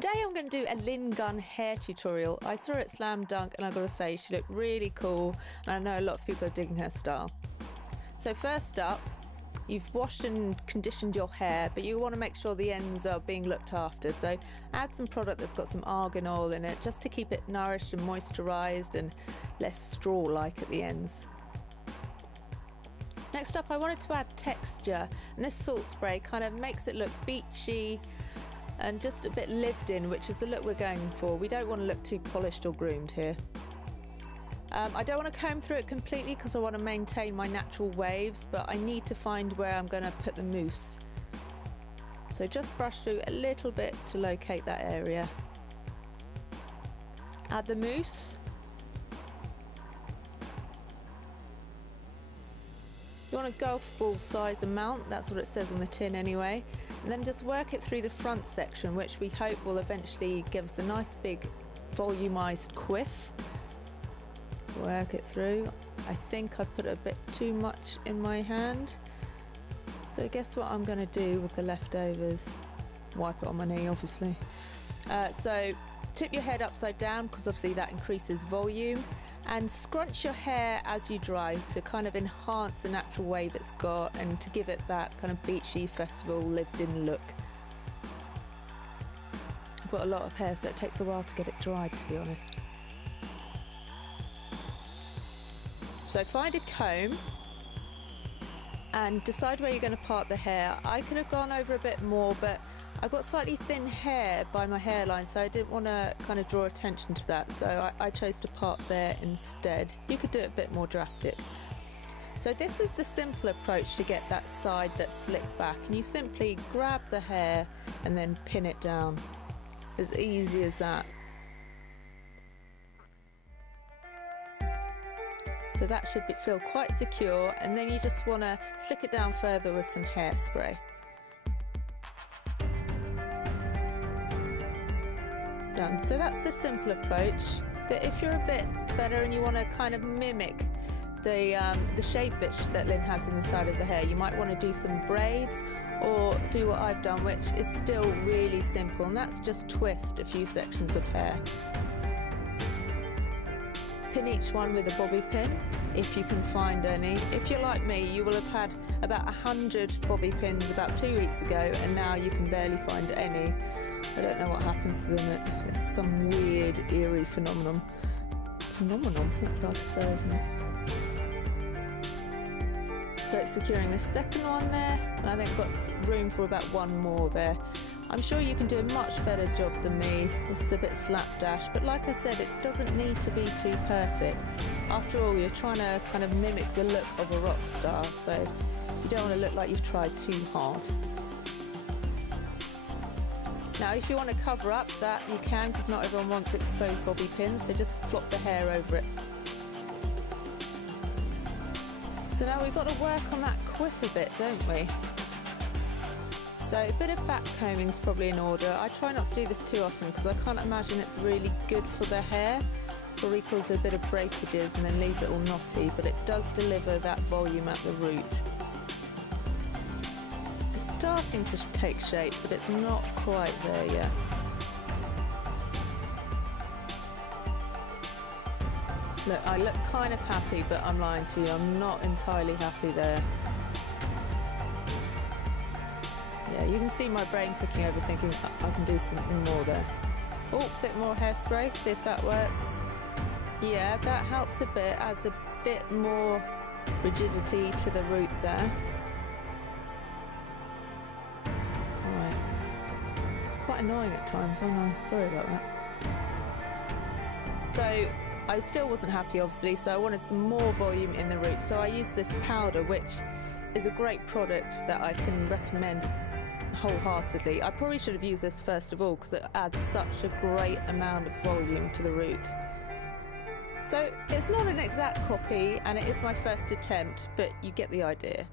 Today I'm going to do a Lynn Gunn hair tutorial. I saw her at Slam Dunk and I've got to say she looked really cool, and I know a lot of people are digging her style. So first up, you've washed and conditioned your hair, but you want to make sure the ends are being looked after. So add some product that's got some argan oil in it just to keep it nourished and moisturised and less straw-like at the ends. Next up, I wanted to add texture, and this salt spray kind of makes it look beachy and just a bit lived in, which is the look we're going for. We don't want to look too polished or groomed here. I don't want to comb through it completely because I want to maintain my natural waves, but I need to find where I'm going to put the mousse. So just brush through a little bit to locate that area. Add the mousse. You want a golf ball size amount, that's what it says on the tin anyway. And then just work it through the front section, which we hope will eventually give us a nice big volumised quiff. Work it through. I think I put a bit too much in my hand. So guess what I'm going to do with the leftovers? Wipe it on my knee, obviously. So tip your head upside down because obviously that increases volume. And scrunch your hair as you dry to kind of enhance the natural wave it's got and to give it that kind of beachy festival lived-in look. I've got a lot of hair, so it takes a while to get it dried, to be honest. So find a comb and decide where you're going to part the hair. I could have gone over a bit more, but I've got slightly thin hair by my hairline, so I didn't want to kind of draw attention to that, so I chose to part there instead. You could do it a bit more drastic. So this is the simple approach to get that side that's slicked back, and you simply grab the hair and then pin it down. As easy as that. So that should feel quite secure, and then you just want to slick it down further with some hairspray. Done. So that's the simple approach, but if you're a bit better and you want to kind of mimic the shave bitch that Lynn has in the side of the hair, you might want to do some braids or do what I've done, which is still really simple, and that's just twist a few sections of hair. Pin each one with a bobby pin if you can find any. If you're like me, you will have had about 100 bobby pins about 2 weeks ago, and now you can barely find any. I don't know what happens to them. It's some weird, eerie phenomenon. It's hard to say, isn't it? So it's securing the second one there, and I think I've got room for about one more there. I'm sure you can do a much better job than me. This is a bit slapdash, but like I said, it doesn't need to be too perfect. After all, you're trying to kind of mimic the look of a rock star, so you don't want to look like you've tried too hard. Now if you want to cover up that, you can, because not everyone wants exposed bobby pins, so just flop the hair over it. So now we've got to work on that quiff a bit, don't we? So a bit of back combing is probably in order. I try not to do this too often because I can't imagine it's really good for the hair. Probably causes a bit of breakages and then leaves it all knotty, but it does deliver that volume at the root. Starting to take shape, but it's not quite there yet. Look, I look kind of happy, but I'm lying to you, I'm not entirely happy there. Yeah, you can see my brain ticking over thinking I can do something more there. Oh, a bit more hairspray, see if that works. Yeah, that helps a bit, adds a bit more rigidity to the root there. Quite annoying at times, aren't I? Sorry about that. So I still wasn't happy, obviously, so I wanted some more volume in the root. So I used this powder, which is a great product that I can recommend wholeheartedly. I probably should have used this first of all because it adds such a great amount of volume to the root. So it's not an exact copy and it is my first attempt, but you get the idea.